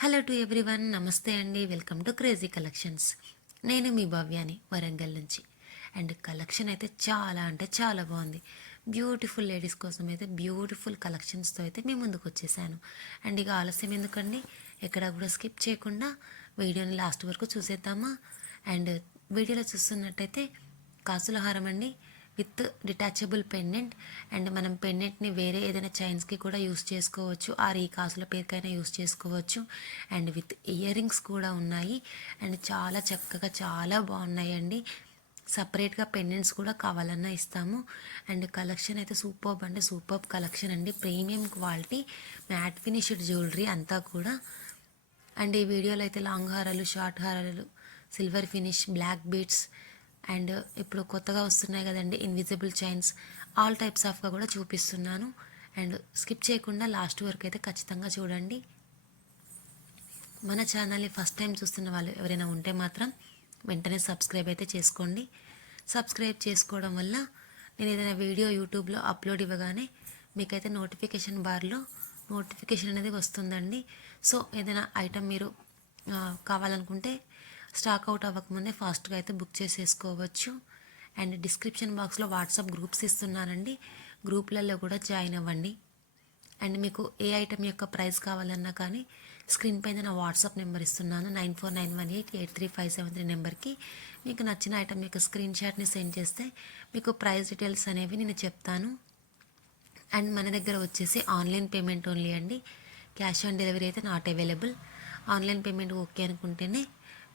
Hello to everyone, నమస్తే అండి. Welcome to crazy collections. నేను మీ భవ్యాని వరంగల్ నుంచి. అండ్ కలెక్షన్ అయితే చాలా అంటే చాలా బాగుంది. బ్యూటిఫుల్ లేడీస్ కోసం అయితే బ్యూటిఫుల్ కలెక్షన్స్తో అయితే మీ ముందుకు వచ్చేసాను. అండ్ ఇక ఆలస్యం ఎందుకండి, ఎక్కడ కూడా స్కిప్ చేయకుండా వీడియోని లాస్ట్ వరకు చూసేద్దామా. అండ్ వీడియోలో చూస్తున్నట్టయితే కాసుల హారం అండి, విత్ డిటాచబుల్ పెండెంట్. అండ్ మనం పెండెంట్ని వేరే ఏదైనా చైన్స్కి కూడా యూస్ చేసుకోవచ్చు, ఆర్ ఈ కాసుల పేరుకైనా యూస్ చేసుకోవచ్చు. అండ్ విత్ ఇయర్ రింగ్స్ కూడా ఉన్నాయి. అండ్ చాలా చక్కగా చాలా బాగున్నాయండి. సపరేట్గా పెండెంట్స్ కూడా కావాలన్నా ఇస్తాము. అండ్ కలెక్షన్ అయితే సూపర్బ్ అంటే సూపర్బ్ కలెక్షన్ అండి. Premium quality matte finished jewellery అంతా కూడా. అండ్ ఈ వీడియోలో అయితే లాంగ్ హారాలు, షార్ట్ హారాలు, silver finish, black beads, and ఇప్పుడు కొత్తగా వస్తున్నాయి కదండి ఇన్విజిబుల్ చైన్స్, ఆల్ టైప్స్ ఆఫ్గా కూడా చూపిస్తున్నాను. అండ్ స్కిప్ చేయకుండా లాస్ట్ వరకు అయితే ఖచ్చితంగా చూడండి. మన ఛానల్ని ఫస్ట్ టైం చూస్తున్న వాళ్ళు ఎవరైనా ఉంటే మాత్రం వెంటనే సబ్స్క్రైబ్ అయితే చేసుకోండి. సబ్స్క్రైబ్ చేసుకోవడం వల్ల నేను ఏదైనా వీడియో యూట్యూబ్లో అప్లోడ్ ఇవ్వగానే మీకైతే నోటిఫికేషన్ బార్లో నోటిఫికేషన్ అనేది వస్తుందండి. సో ఏదైనా ఐటమ్ మీరు కావాలనుకుంటే స్టాక్ అవుట్ అవ్వకముందే ఫాస్ట్గా అయితే బుక్ చేసేసుకోవచ్చు. అండ్ డిస్క్రిప్షన్ బాక్స్లో వాట్సాప్ గ్రూప్స్ ఇస్తున్నానండి, గ్రూప్లలో కూడా జాయిన్ అవ్వండి. అండ్ మీకు ఏ ఐటమ్ యొక్క ప్రైస్ కావాలన్నా కానీ స్క్రీన్ పైన నా వాట్సాప్ నెంబర్ ఇస్తున్నాను, 9491883573 నెంబర్కి మీకు నచ్చిన ఐటమ్ యొక్క స్క్రీన్ షాట్ని సెండ్ చేస్తే మీకు ప్రైస్ డీటెయిల్స్ అనేవి నేను చెప్తాను. అండ్ మన దగ్గర వచ్చేసి ఆన్లైన్ పేమెంట్ ఓన్లీ అండి, క్యాష్ ఆన్ డెలివరీ అయితే not available. Online payment okay అనుకుంటేనే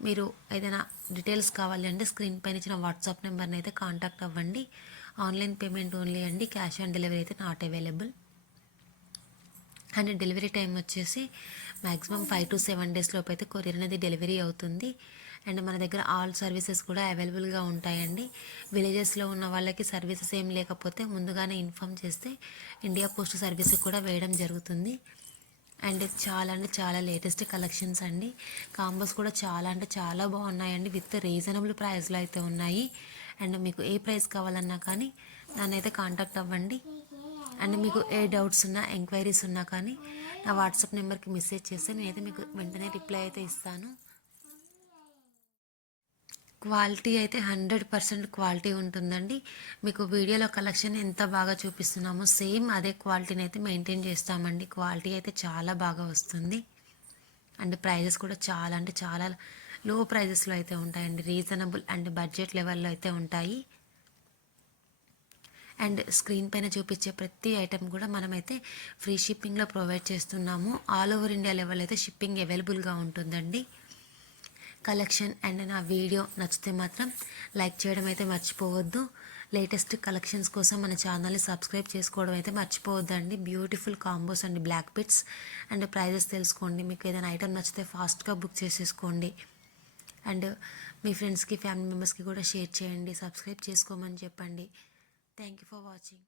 మీరు ఏదైనా డీటెయిల్స్ కావాలి అంటే స్క్రీన్ పైన ఇచ్చిన వాట్సాప్ నెంబర్ని అయితే కాంటాక్ట్ అవ్వండి. ఆన్లైన్ పేమెంట్ ఓన్లీ అండి, క్యాష్ ఆన్ డెలివరీ అయితే not available. And delivery time వచ్చేసి మ్యాక్సిమం 5 to 7 days లోపు అయితే కొరియర్ అనేది డెలివరీ అవుతుంది. అండ్ మన దగ్గర ఆల్ సర్వీసెస్ కూడా అవైలబుల్గా ఉంటాయండి. విలేజెస్లో ఉన్న వాళ్ళకి సర్వీసెస్ ఏం లేకపోతే ముందుగానే ఇన్ఫామ్ చేస్తే ఇండియా పోస్ట్ సర్వీస్ కూడా వేయడం జరుగుతుంది. అండ్ చాలా అంటే చాలా లేటెస్ట్ కలెక్షన్స్ అండి. కాంబోస్ కూడా చాలా అంటే చాలా బాగున్నాయండి, విత్ రీజనబుల్ ప్రైస్లో అయితే ఉన్నాయి. అండ్ మీకు ఏ ప్రైస్ కావాలన్నా కానీ నన్ను అయితే కాంటాక్ట్ అవ్వండి. అండ్ మీకు ఏ డౌట్స్ ఉన్నా, ఎంక్వైరీస్ ఉన్నా కానీ నా వాట్సాప్ నెంబర్కి మెసేజ్ చేస్తే నేనైతే మీకు వెంటనే రిప్లై అయితే ఇస్తాను. క్వాలిటీ అయితే 100% క్వాలిటీ ఉంటుందండి. మీకు వీడియోలో కలెక్షన్ ఎంత బాగా చూపిస్తున్నామో సేమ్ అదే క్వాలిటీని అయితే మెయింటైన్ చేస్తామండి. క్వాలిటీ అయితే చాలా బాగా వస్తుంది. అండ్ ప్రైజెస్ కూడా చాలా అంటే చాలా లో ప్రైజెస్లో అయితే ఉంటాయండి, రీజనబుల్ అండ్ బడ్జెట్ లెవెల్లో అయితే ఉంటాయి. అండ్ స్క్రీన్ పైన చూపించే ప్రతి ఐటెం కూడా మనమైతే ఫ్రీ షిప్పింగ్లో ప్రొవైడ్ చేస్తున్నాము. ఆల్ ఓవర్ ఇండియా లెవెల్ అయితే షిప్పింగ్ అవైలబుల్గా ఉంటుందండి. కలెక్షన్ అండ్ నా వీడియో నచ్చితే మాత్రం లైక్ చేయడం అయితే మర్చిపోవద్దు. లేటెస్ట్ కలెక్షన్స్ కోసం మన ఛానల్ని సబ్స్క్రైబ్ చేసుకోవడం అయితే మర్చిపోవద్దండి. Beautiful combos and block prints and prices తెలుసుకోండి. మీకు ఏదైనా ఐటమ్ నచ్చితే ఫాస్ట్గా బుక్ చేసేసుకోండి. అండ్ మీ ఫ్రెండ్స్కి, ఫ్యామిలీ మెంబర్స్కి కూడా షేర్ చేయండి, సబ్స్క్రైబ్ చేసుకోమని చెప్పండి. Thank you for watching.